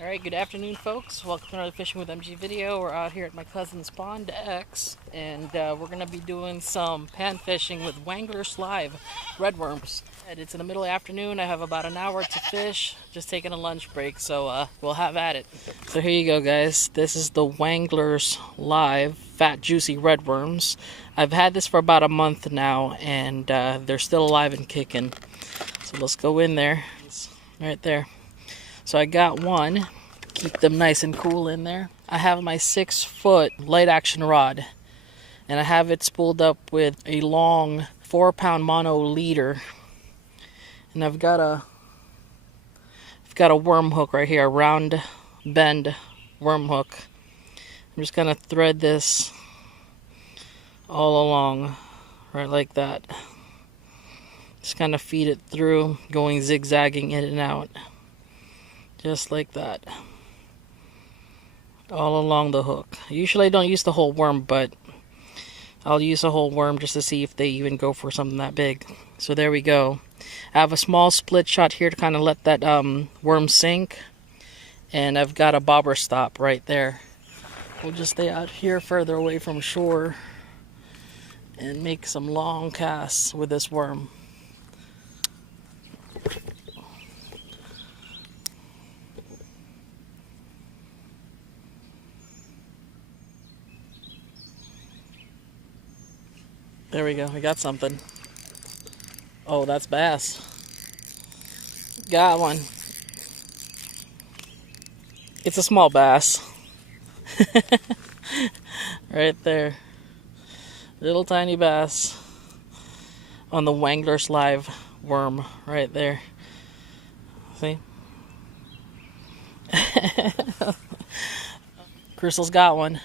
Alright, good afternoon folks. Welcome to another Fishing with MG video. We're out here at my cousin's Pond X, and we're going to be doing some pan fishing with Wanglers live Redworms. And it's in the middle of the afternoon. I have about an hour to fish, just taking a lunch break, so we'll have at it. So here you go guys, this is the Wanglers live fat juicy Redworms. I've had this for about a month now, and they're still alive and kicking. So let's go in there. It's right there. So I got one, keep them nice and cool in there. I have my 6-foot light action rod, and I have it spooled up with a long 4-pound mono leader. And I've got a worm hook right here, a round bend worm hook. I'm just gonna thread this all along, right like that. Just kind of feed it through, going zigzagging in and out. Just like that. All along the hook. Usually I don't use the whole worm, but I'll use a whole worm just to see if they even go for something that big. So there we go. I have a small split shot here to kind of let that worm sink. And I've got a bobber stop right there. We'll just stay out here further away from shore and make some long casts with this worm. There we go, we got something. Oh, that's bass. Got one. It's a small bass. Right there. Little tiny bass on the Wanglers live worm right there. See? Crystal's got one.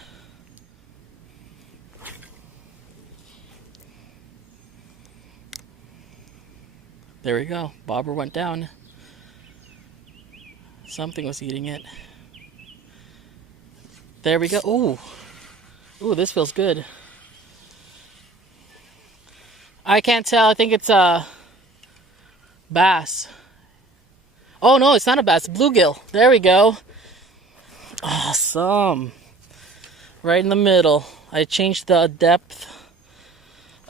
There we go. Bobber went down. Something was eating it. There we go. Ooh. Ooh, this feels good. I can't tell. I think it's a bass. Oh no, it's not a bass. It's bluegill. There we go. Awesome. Right in the middle. I changed the depth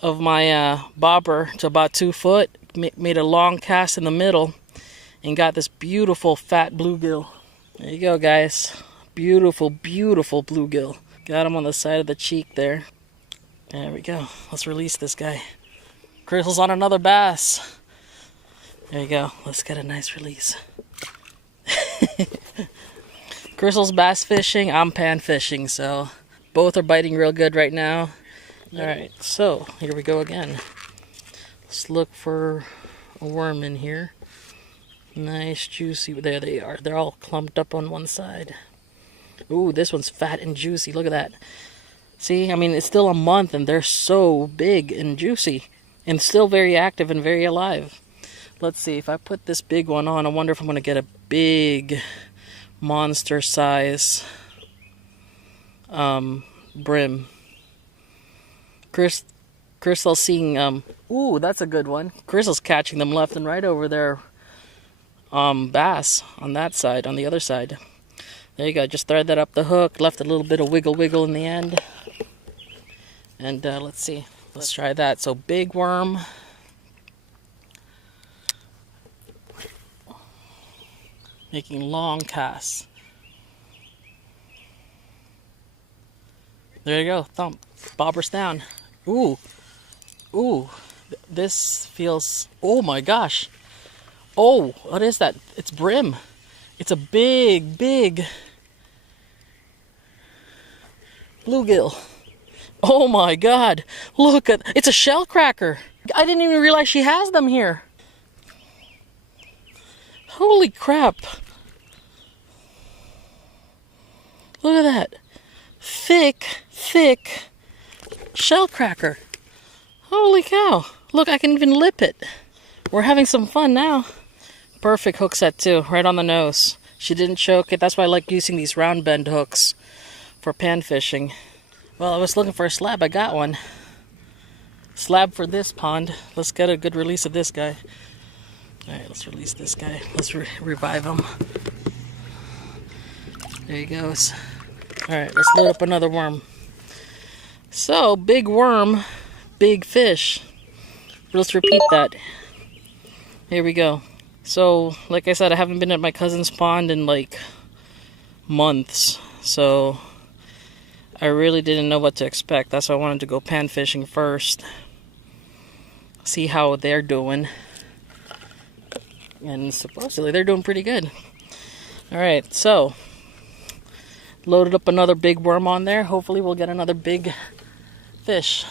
of my bobber to about 2 foot. Made a long cast in the middle and got this beautiful fat bluegill. There you go guys, beautiful beautiful bluegill. Got him on the side of the cheek there. There we go. Let's release this guy. Crystal's on another bass. There you go. Let's get a nice release. Crystal's bass fishing, I'm pan fishing, so both are biting real good right now. Alright, so here we go again. Let's look for a worm in here. Nice, juicy. There they are. They're all clumped up on one side. Ooh, this one's fat and juicy. Look at that. See, I mean, it's still a month and they're so big and juicy. And still very active and very alive. Let's see, if I put this big one on, I wonder if I'm going to get a big monster size brim. Crystal's seeing, ooh, that's a good one. Crystal's catching them left and right over there. Bass on that side, on the other side. There you go, just thread that up the hook, left a little bit of wiggle in the end. And let's see, let's try that. So big worm. Making long casts. There you go, thump, bobber's down. Ooh. Ooh, this feels, oh my gosh. Oh, what is that? It's brim. It's a big, big bluegill. Oh my God. Look at, it's a shell cracker. I didn't even realize she has them here. Holy crap. Look at that. Thick, thick shell cracker. Holy cow. Look, I can even lip it. We're having some fun now. Perfect hook set too, right on the nose. She didn't choke it. That's why I like using these round bend hooks for pan fishing. Well, I was looking for a slab. I got one. Slab for this pond. Let's get a good release of this guy. Alright, let's release this guy. Let's revive him. There he goes. Alright, let's load up another worm. So, big worm, big fish. Let's repeat that. Here we go. So, like I said, I haven't been at my cousin's pond in like months. So, I really didn't know what to expect. That's why I wanted to go pan fishing first. See how they're doing. And supposedly they're doing pretty good. Alright, so loaded up another big worm on there. Hopefully we'll get another big fish.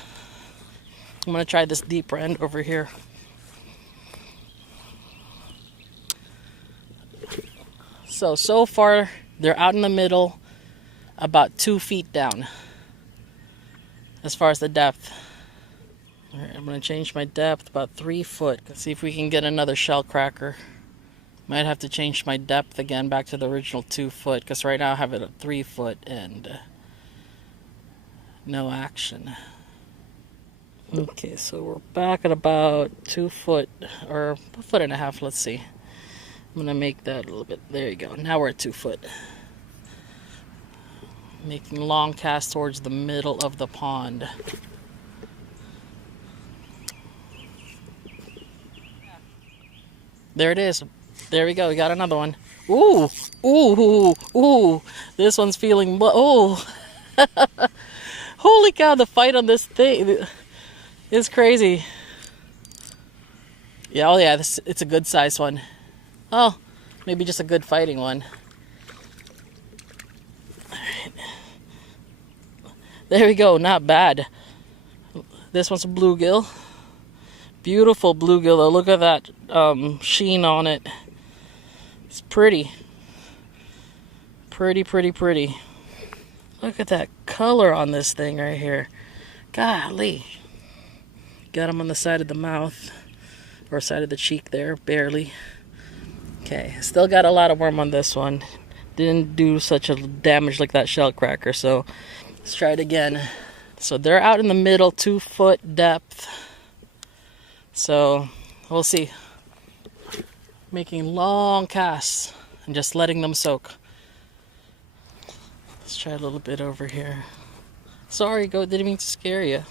I'm going to try this deeper end over here. So far they're out in the middle, about 2 feet down as far as the depth. Alright, I'm going to change my depth about 3 foot. Let's see if we can get another shell cracker. Might have to change my depth again back to the original 2 foot, because right now I have it at 3 foot and no action. Okay, so we're back at about 2 foot, or a foot and a half, let's see. I'm going to make that a little bit, there you go. Now we're at 2 foot. Making long casts towards the middle of the pond. There it is. There we go. We got another one. Ooh, ooh, ooh. This one's feeling. Oh, holy cow! The fight on this thing is crazy. Yeah. Oh yeah. It's a good sized one. Oh, maybe just a good fighting one. All right. There we go. Not bad. This one's a bluegill. Beautiful bluegill though. Look at that sheen on it. It's pretty. Pretty. Look at that color on this thing right here. Golly. Got him on the side of the mouth. Or side of the cheek there. Barely. Okay. Still got a lot of worm on this one. Didn't do such a damage like that shell cracker. So let's try it again. So they're out in the middle. 2 foot depth. So we'll see. Making long casts and just letting them soak. Let's try a little bit over here. Sorry, didn't mean to scare you.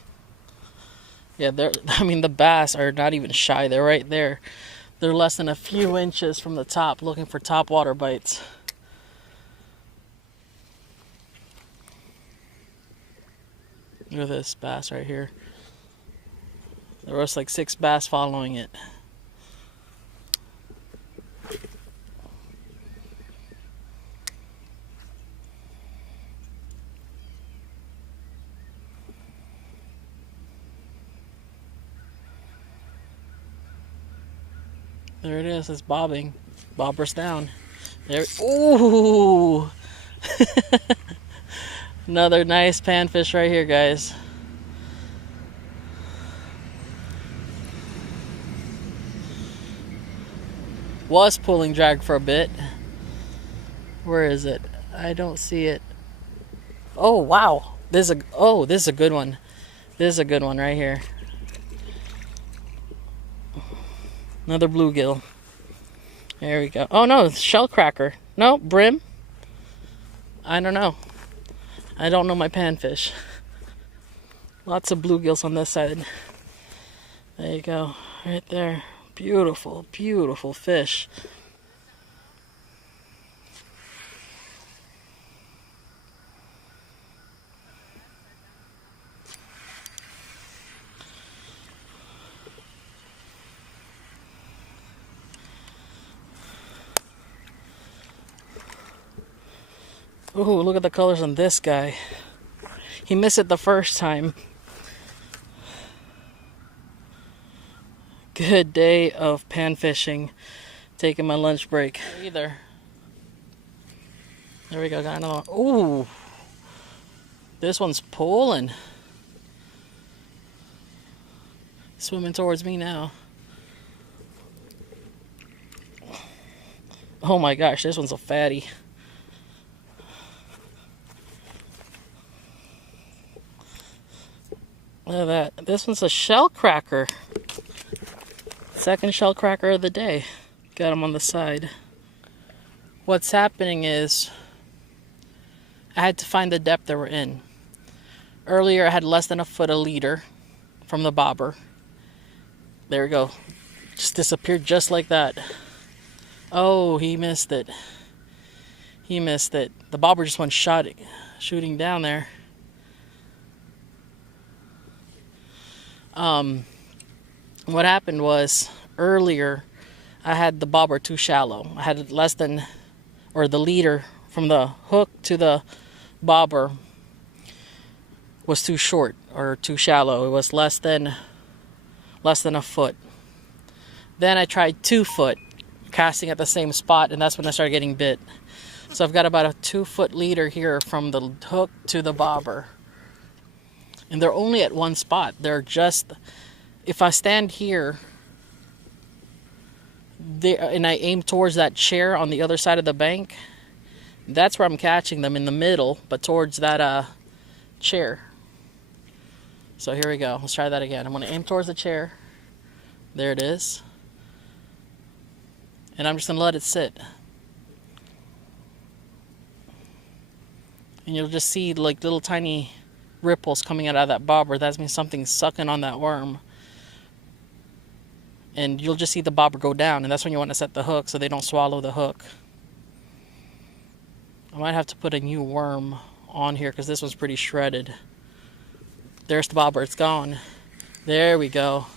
Yeah, the bass are not even shy. They're right there. They're less than a few inches from the top, looking for top water bites. Look at this bass right here. There was like 6 bass following it. There it is. It's bobbing. Bobbers down. There. Ooh! Another nice panfish right here, guys. Was pulling drag for a bit. Where is it? I don't see it. Oh wow! This is a good one. This is a good one right here. Another bluegill. There we go. Oh no, it's shell cracker. No, brim. I don't know. I don't know my panfish. Lots of bluegills on this side. There you go. Right there. Beautiful, beautiful fish. Ooh, look at the colors on this guy. He missed it the first time. Good day of pan fishing. Taking my lunch break. There we go, got another one. Ooh, this one's pulling. Swimming towards me now. Oh my gosh, this one's a fatty. Look at that. This one's a shell cracker. Second shell cracker of the day. Got him on the side. What's happening is I had to find the depth they were in. Earlier I had less than a foot a leader from the bobber. There we go. Just disappeared just like that. Oh, he missed it. He missed it. The bobber just went shooting down there. What happened was, earlier I had the bobber too shallow. I had less than, or the leader from the hook to the bobber was too short or too shallow. It was less than a foot. Then I tried 2 foot, casting at the same spot, and that's when I started getting bit. So I've got about a 2 foot leader here from the hook to the bobber. And they're only at one spot. They're just, if I stand here and I aim towards that chair on the other side of the bank, that's where I'm catching them, in the middle, but towards that chair. So here we go. Let's try that again. I'm going to aim towards the chair. There it is. And I'm just going to let it sit. And you'll just see like little tiny ripples coming out of that bobber. That means something's sucking on that worm. And you'll just see the bobber go down, and that's when you want to set the hook so they don't swallow the hook. I might have to put a new worm on here because this one's pretty shredded. There's the bobber, it's gone. There we go.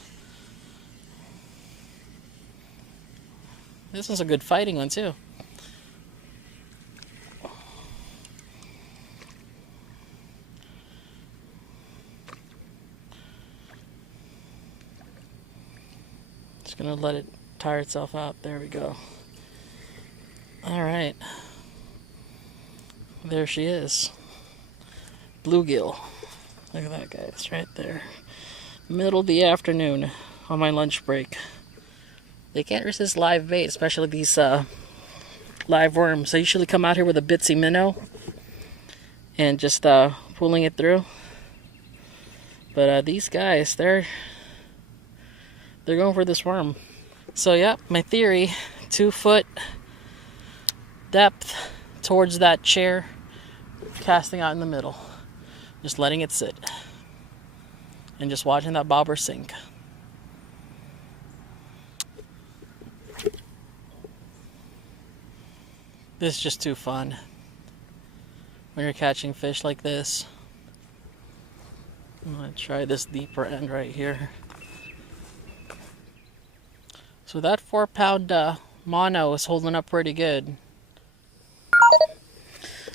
This one's a good fighting one too. Just gonna let it tire itself out. There we go. Alright. There she is. Bluegill. Look at that, guys, right there. Middle of the afternoon on my lunch break. They can't resist live bait, especially these live worms. I usually come out here with a bitsy minnow and just pulling it through. But these guys, they're going for this worm. So yeah, my theory, 2 foot depth towards that chair, casting out in the middle. Just letting it sit. And just watching that bobber sink. This is just too fun. When you're catching fish like this. I'm going to try this deeper end right here. So that 4-pound mono is holding up pretty good.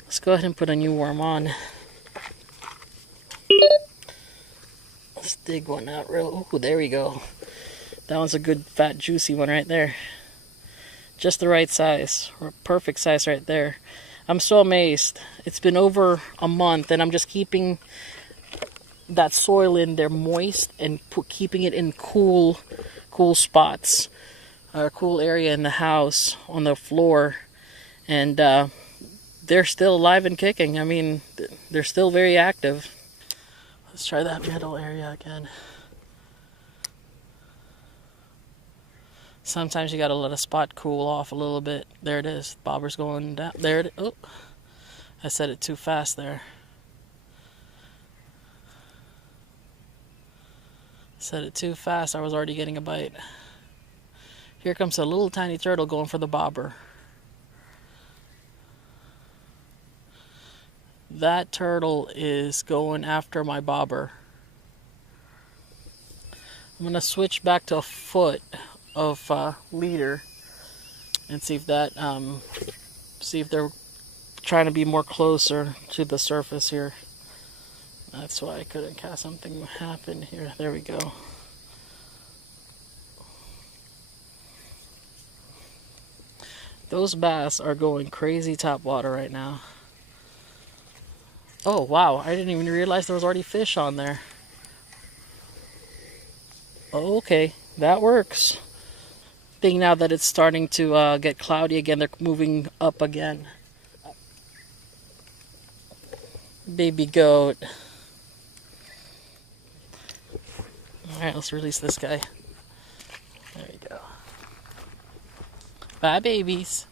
Let's go ahead and put a new worm on. Let's dig one out real. Oh, there we go. That one's a good fat juicy one right there. Just the right size, or perfect size right there. I'm so amazed. It's been over a month and I'm just keeping that soil in there moist and keeping it in cool spots. A cool area in the house, on the floor. And they're still alive and kicking. I mean, they're still very active. Let's try that middle area again. Sometimes you gotta let a spot cool off a little bit. There it is. Bobber's going down. There it is. Oh, I said it too fast there. Said it too fast. I was already getting a bite. Here comes a little tiny turtle going for the bobber. That turtle is going after my bobber. I'm going to switch back to a foot of leader and see if that see if they're trying to be more closer to the surface here. That's why I couldn't cast. Something happened here. There we go. Those bass are going crazy top water right now. Oh wow, I didn't even realize there was already fish on there. Okay, that works. Thing now that it's starting to get cloudy again, they're moving up again. Baby goat. Alright, let's release this guy. There we go. Bye, babies.